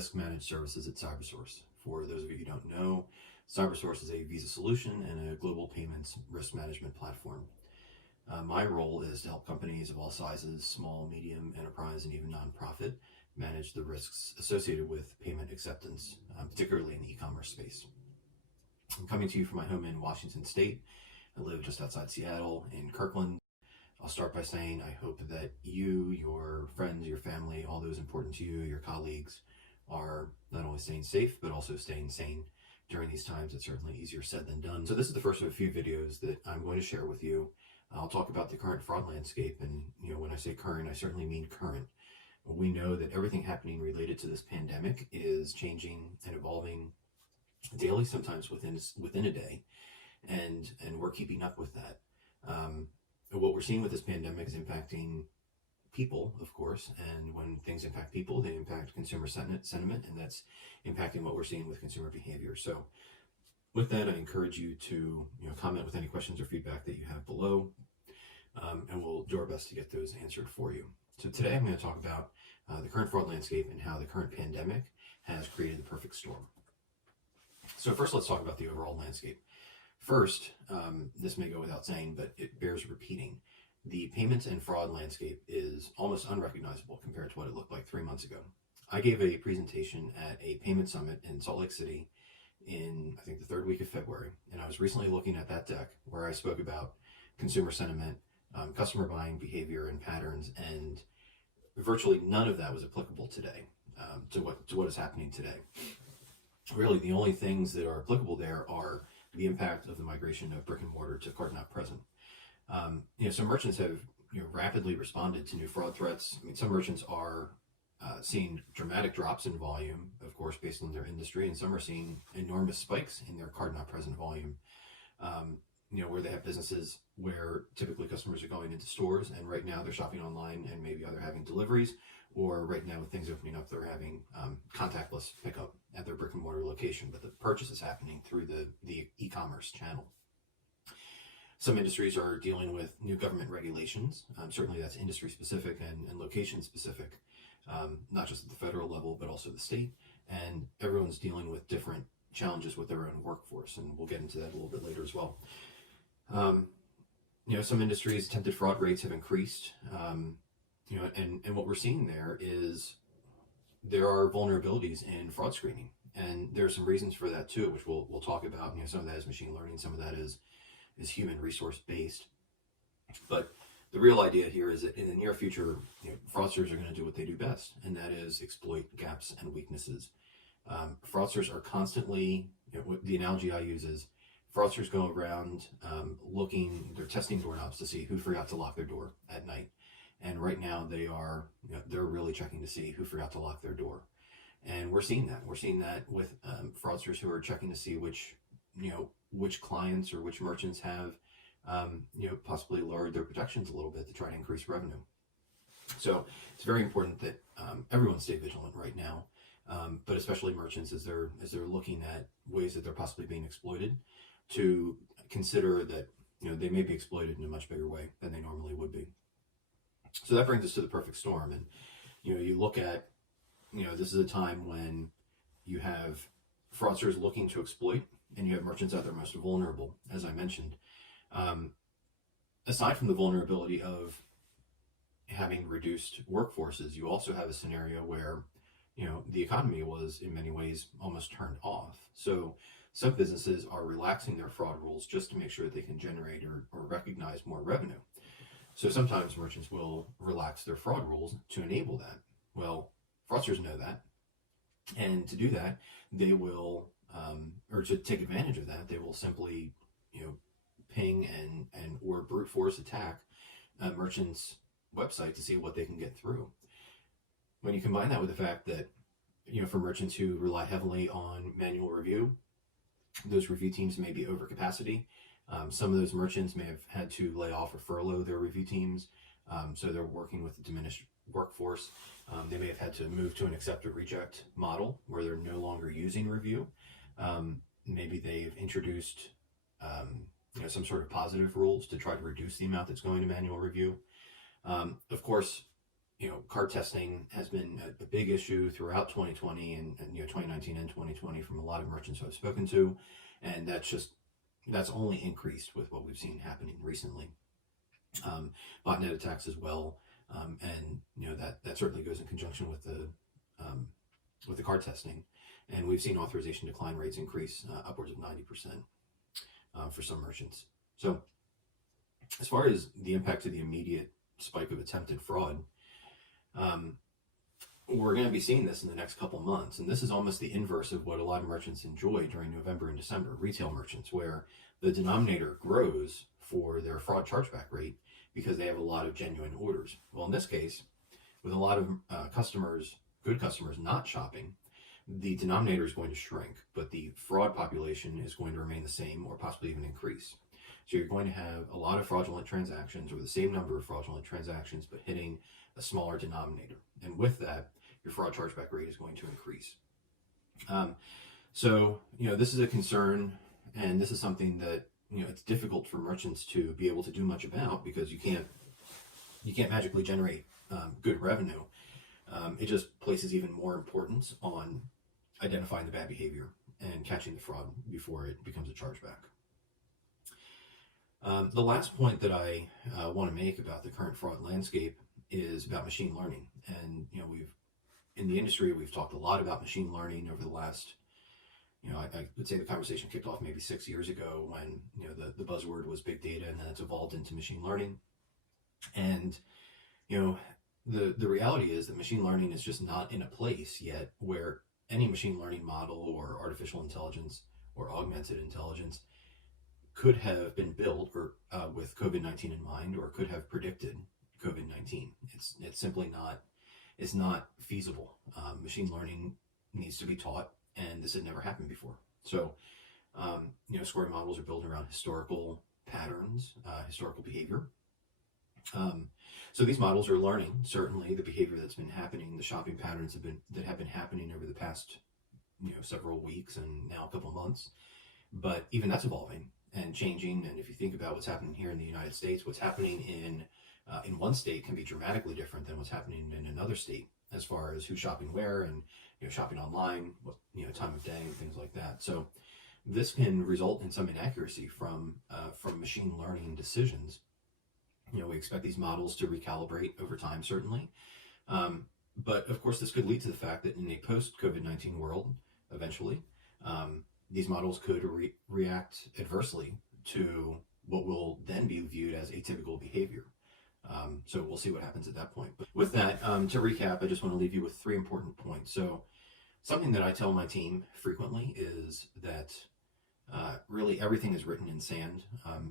risk managed services at CyberSource. For those of you who don't know, CyberSource is a Visa solution and a global payments risk management platform. My role is to help companies of all sizes, small, medium, enterprise, and even nonprofit, manage the risks associated with payment acceptance, particularly in the e-commerce space. I'm coming to you from my home in Washington State. I live just outside Seattle in Kirkland. I'll start by saying I hope that you, your friends, your family, all those important to you, your colleagues, are not only staying safe, but also staying sane during these times. It's certainly easier said than done. So this is the first of a few videos that I'm going to share with you. I'll talk about the current fraud landscape, and when I say current, I certainly mean current. We know that everything happening related to this pandemic is changing and evolving daily, sometimes within a day, and we're keeping up with that. What we're seeing with this pandemic is impacting people, of course, and when things impact people, they impact consumer sentiment, and that's impacting what we're seeing with consumer behavior. So with that, I encourage you to comment with any questions or feedback that you have below, and we'll do our best to get those answered for you. So today I'm going to talk about the current fraud landscape and how the current pandemic has created the perfect storm. So first, let's talk about the overall landscape. First, this may go without saying, but it bears repeating. The payments and fraud landscape is almost unrecognizable compared to what it looked like 3 months ago. I gave a presentation at a payment summit in Salt Lake City in, I think, the third week of February. And I was recently looking at that deck where I spoke about consumer sentiment, customer buying behavior and patterns, and virtually none of that was applicable today to what is happening today. Really, the only things that are applicable there are the impact of the migration of brick and mortar to card not present. Some merchants have rapidly responded to new fraud threats. I mean, some merchants are seeing dramatic drops in volume, of course, based on their industry, and some are seeing enormous spikes in their card not present volume. Where they have businesses where typically customers are going into stores, and right now they're shopping online, and maybe either having deliveries, or right now with things opening up, they're having contactless pickup at their brick and mortar location, but the purchase is happening through the e-commerce channel. Some industries are dealing with new government regulations. Certainly that's industry specific and location specific, not just at the federal level, but also the state. And everyone's dealing with different challenges with their own workforce, and we'll get into that a little bit later as well. Some industries' attempted fraud rates have increased, and what we're seeing there is there are vulnerabilities in fraud screening, and there are some reasons for that too, which we'll talk about. Some of that is machine learning, some of that is human resource based. But the real idea here is that in the near future, fraudsters are going to do what they do best, and that is exploit gaps and weaknesses. Fraudsters are constantly, the analogy I use is fraudsters go around they're testing doorknobs to see who forgot to lock their door at night. And right now they're really checking to see who forgot to lock their door. And we're seeing that. We're seeing that with fraudsters who are checking to see which clients or which merchants have, possibly lowered their protections a little bit to try to increase revenue. So it's very important that everyone stay vigilant right now, but especially merchants as they're looking at ways that they're possibly being exploited, to consider that they may be exploited in a much bigger way than they normally would be. So that brings us to the perfect storm, and you look at this is a time when you have fraudsters looking to exploit, and you have merchants at their most vulnerable, as I mentioned. Aside from the vulnerability of having reduced workforces, you also have a scenario where the economy was in many ways almost turned off. So some businesses are relaxing their fraud rules just to make sure that they can generate or recognize more revenue. So sometimes merchants will relax their fraud rules to enable that. Well, fraudsters know that, and to do that, they will, or to take advantage of that, they will simply, ping and or brute force attack a merchant's website to see what they can get through. When you combine that with the fact that, for merchants who rely heavily on manual review, those review teams may be over capacity. Some of those merchants may have had to lay off or furlough their review teams, so they're working with a diminished workforce. They may have had to move to an accept or reject model where they're no longer using review. Maybe they've introduced some sort of positive rules to try to reduce the amount that's going to manual review. Of course, card testing has been a big issue throughout 2020 and 2019 and 2020 from a lot of merchants who I've spoken to, and that's only increased with what we've seen happening recently. Botnet attacks as well, and that certainly goes in conjunction with the card testing, and we've seen authorization decline rates increase upwards of 90% for some merchants. So, as far as the impact to the immediate spike of attempted fraud, we're going to be seeing this in the next couple months, and this is almost the inverse of what a lot of merchants enjoy during November and December, retail merchants, where the denominator grows for their fraud chargeback rate because they have a lot of genuine orders. Well, in this case, with a lot of good customers not shopping, the denominator is going to shrink, but the fraud population is going to remain the same or possibly even increase. So you're going to have a lot of fraudulent transactions, or the same number of fraudulent transactions, but hitting a smaller denominator. And with that, your fraud chargeback rate is going to increase. So this is a concern, and this is something that it's difficult for merchants to be able to do much about, because you can't magically generate good revenue. It just places even more importance on identifying the bad behavior and catching the fraud before it becomes a chargeback. The last point that I want to make about the current fraud landscape is about machine learning. And in the industry, we've talked a lot about machine learning over the last, I would say the conversation kicked off maybe 6 years ago when the buzzword was big data, and then it's evolved into machine learning. And the reality is that machine learning is just not in a place yet where any machine learning model or artificial intelligence or augmented intelligence could have been built or with COVID-19 in mind, or could have predicted COVID-19. It's simply not. It's not feasible. Machine learning needs to be taught, and this had never happened before. So, scoring models are built around historical patterns, historical behavior. So these models are learning certainly the behavior that's been happening, the shopping patterns that have been happening over the past several weeks and now a couple months. But even that's evolving and changing. And if you think about what's happening here in the United States, what's happening in one state can be dramatically different than what's happening in another state, as far as who's shopping where and shopping online, time of day and things like that. So this can result in some inaccuracy from machine learning decisions. We expect these models to recalibrate over time, certainly. But of course, this could lead to the fact that in a post-COVID-19 world, eventually, these models could react adversely to what will then be viewed as atypical behavior. So we'll see what happens at that point. But with that, to recap, I just want to leave you with 3 important points. So something that I tell my team frequently is that really everything is written in sand.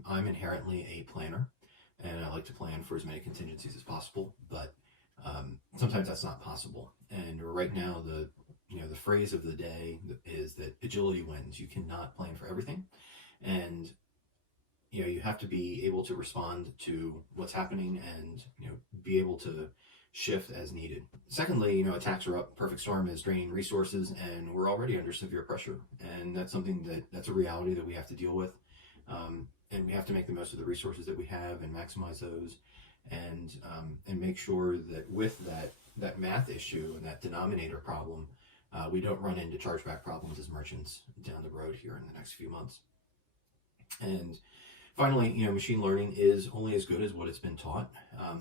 I'm inherently a planner, and I like to plan for as many contingencies as possible, but sometimes that's not possible. And right now, the phrase of the day is that agility wins. You cannot plan for everything, and you have to be able to respond to what's happening and be able to shift as needed. Secondly, attacks are up. Perfect storm is draining resources, and we're already under severe pressure, and that's something that's a reality that we have to deal with. And we have to make the most of the resources that we have and maximize those, and make sure that with that math issue and that denominator problem, we don't run into chargeback problems as merchants down the road here in the next few months. And finally, machine learning is only as good as what it's been taught.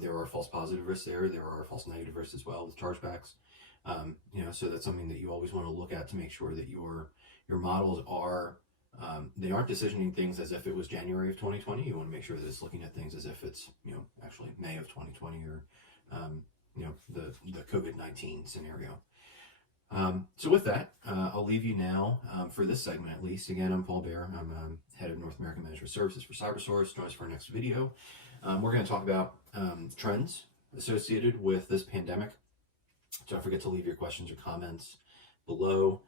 There are false positive risks there. There are false negative risks as well with chargebacks. So that's something that you always want to look at to make sure that your models are they aren't decisioning things as if it was January of 2020. You want to make sure that it's looking at things as if it's actually May of 2020 or the COVID-19 scenario. So with that, I'll leave you now for this segment at least. Again, I'm Paul Baer. I'm head of North American Management Services for CyberSource. Join us for our next video. We're going to talk about trends associated with this pandemic. Don't forget to leave your questions or comments below.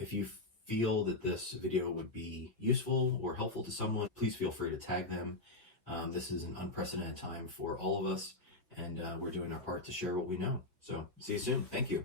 If you feel that this video would be useful or helpful to someone, please feel free to tag them. This is an unprecedented time for all of us, and we're doing our part to share what we know. So see you soon. Thank you.